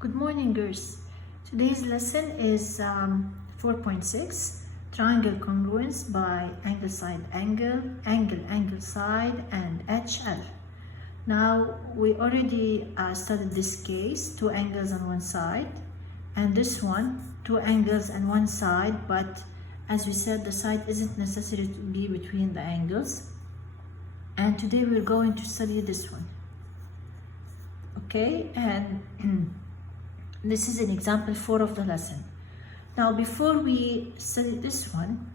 Good morning, girls. Today's lesson is 4.6 Triangle Congruence by Angle Side Angle, Angle Side, and HL. Now, we already studied this case, two angles on one side, and this one, two angles on one side, but as we said, the side isn't necessary to be between the angles. And today we're going to study this one. Okay, and this is an example 4 of the lesson. Now, before we study this one,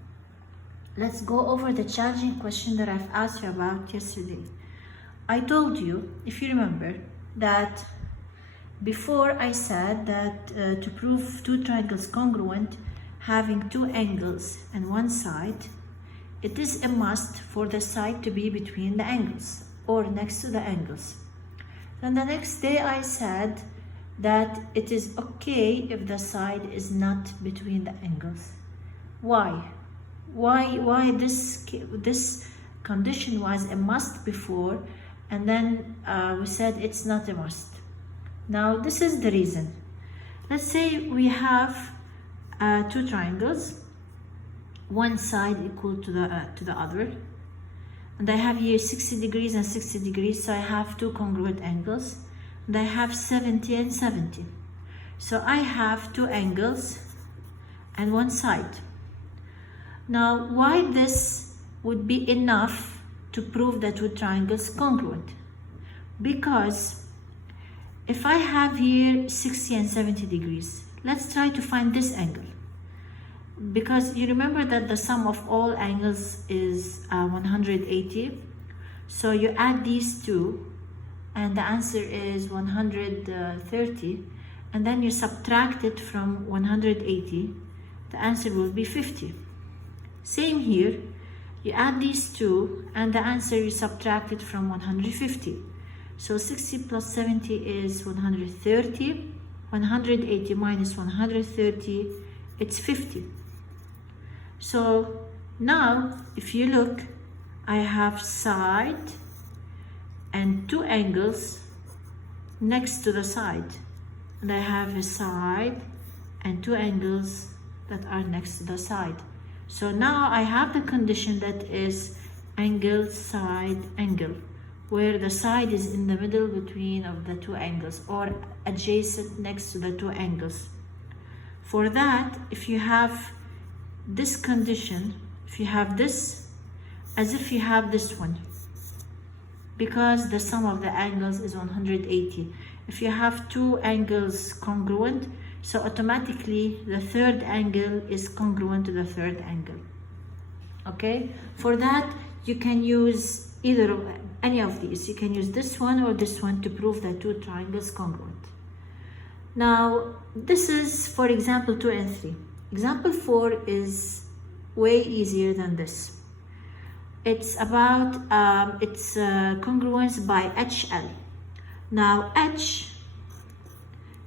let's go over the challenging question that I've asked you about yesterday. I told you, if you remember, that before I said that to prove two triangles congruent, having two angles and one side, it is a must for the side to be between the angles or next to the angles. Then the next day I said that it is okay if the side is not between the angles. Why? Why this condition was a must before, and then we said it's not a must. Now this is the reason. Let's say we have two triangles, one side equal to the other, and I have here 60 degrees and 60 degrees, so I have two congruent angles. And I have 70 and 70. So I have two angles and one side. Now, why this would be enough to prove that two triangles congruent? Because if I have here 60 and 70 degrees, let's try to find this angle. Because you remember that the sum of all angles is 180. So you add these two, and the answer is 130, and then you subtract it from 180, the answer will be 50. Same here, you add these two, and the answer you subtract it from 150. So 60 plus 70 is 130, 180 minus 130, it's 50. So now, if you look, I have side and two angles next to the side, and I have a side and two angles that are next to the side. So now I have the condition that is angle side angle, where the side is in the middle between of the two angles or adjacent next to the two angles. For that, if you have this condition, if you have this, as if you have this one, because the sum of the angles is 180. If you have two angles congruent, so automatically the third angle is congruent to the third angle. Okay, for that you can use any of these. You can use this one or this one to prove that two triangles congruent. Now this is for example 2 and 3. Example 4 is way easier than this. It's about congruence by HL. Now H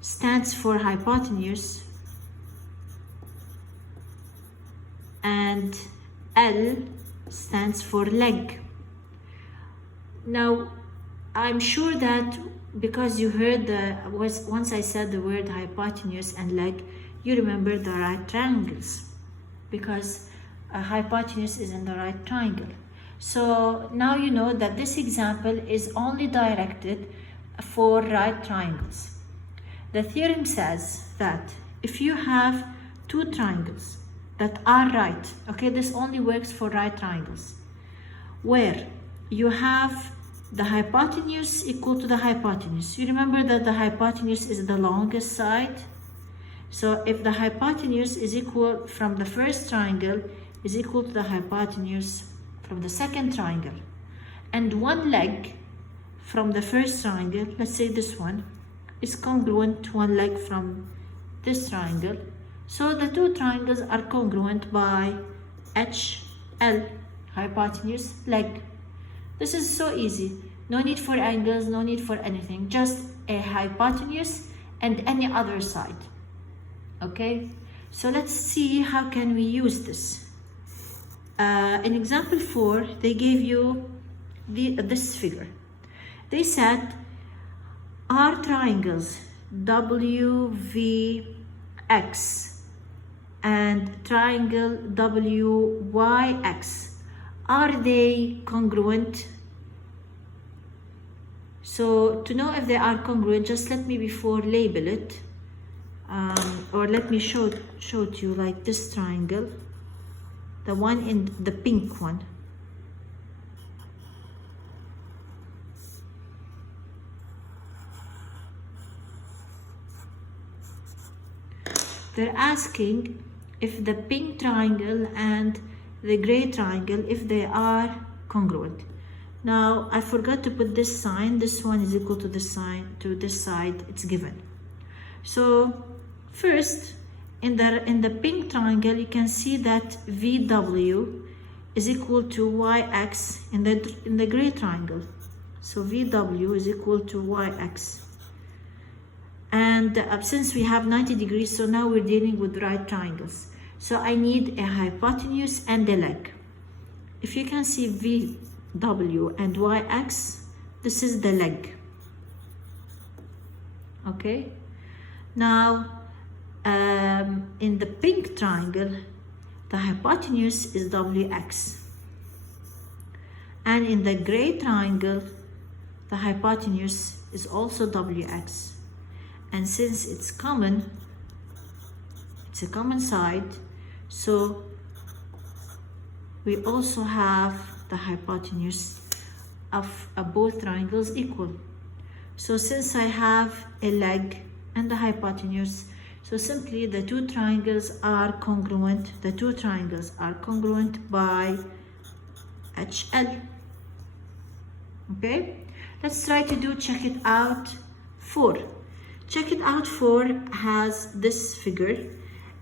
stands for hypotenuse and L stands for leg. Now I'm sure that because you heard once I said the word hypotenuse and leg, you remember the right triangles, because a hypotenuse is in the right triangle. So now you know that this example is only directed for right triangles. The theorem says that if you have two triangles that are right, okay, this only works for right triangles, where you have the hypotenuse equal to the hypotenuse. You remember that the hypotenuse is the longest side. So if the hypotenuse is equal from the first triangle is equal to the hypotenuse from the second triangle, and one leg from the first triangle, let's say this one, is congruent to one leg from this triangle, so the two triangles are congruent by HL, hypotenuse, leg. This is so easy. No need for angles, no need for anything, just a hypotenuse and any other side. Okay, so let's see how can we use this. In example 4, they gave you this figure. They said, are triangles WVX and triangle WYX, are they congruent? So to know if they are congruent, just let me before label it, or let me show to you like this triangle, the one in the pink one. They're asking if the pink triangle and the gray triangle, if they are congruent. Now, I forgot to put this sign. This one is equal to this sign, to this side, it's given. So, first, in the pink triangle, you can see that VW is equal to YX in the gray triangle. So, VW is equal to YX. And since we have 90 degrees, so now we're dealing with right triangles. So I need a hypotenuse and a leg. If you can see VW and YX, this is the leg. Okay? Now, in the pink triangle, the hypotenuse is WX. And in the gray triangle, the hypotenuse is also WX. And since it's common, it's a common side, so we also have the hypotenuse of both triangles equal. So since I have a leg and the hypotenuse, so simply the two triangles are congruent. The two triangles are congruent by HL. Okay, let's try to do check it out 4. Check it out 4 has this figure,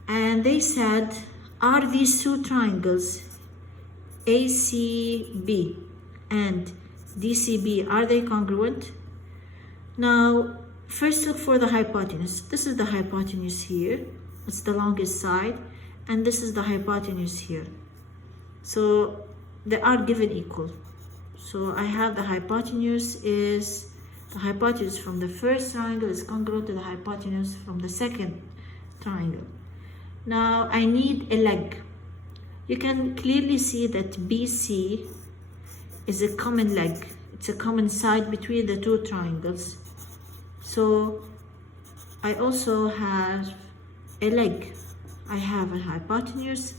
and they said, are these two triangles ACB and DCB, are they congruent? Now, first look for the hypotenuse. This is the hypotenuse here. It's the longest side, and this is the hypotenuse here. So they are given equal. So I have the hypotenuse from the first triangle is congruent to the hypotenuse from the second triangle. Now I need a leg. You can clearly see that BC is a common leg. It's a common side between the two triangles. So I also have a leg. I have a hypotenuse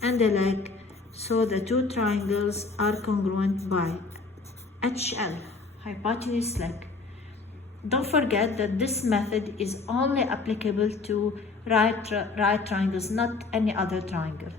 and a leg. So the two triangles are congruent by HL, hypotenuse leg. Don't forget that this method is only applicable to right triangles, not any other triangle.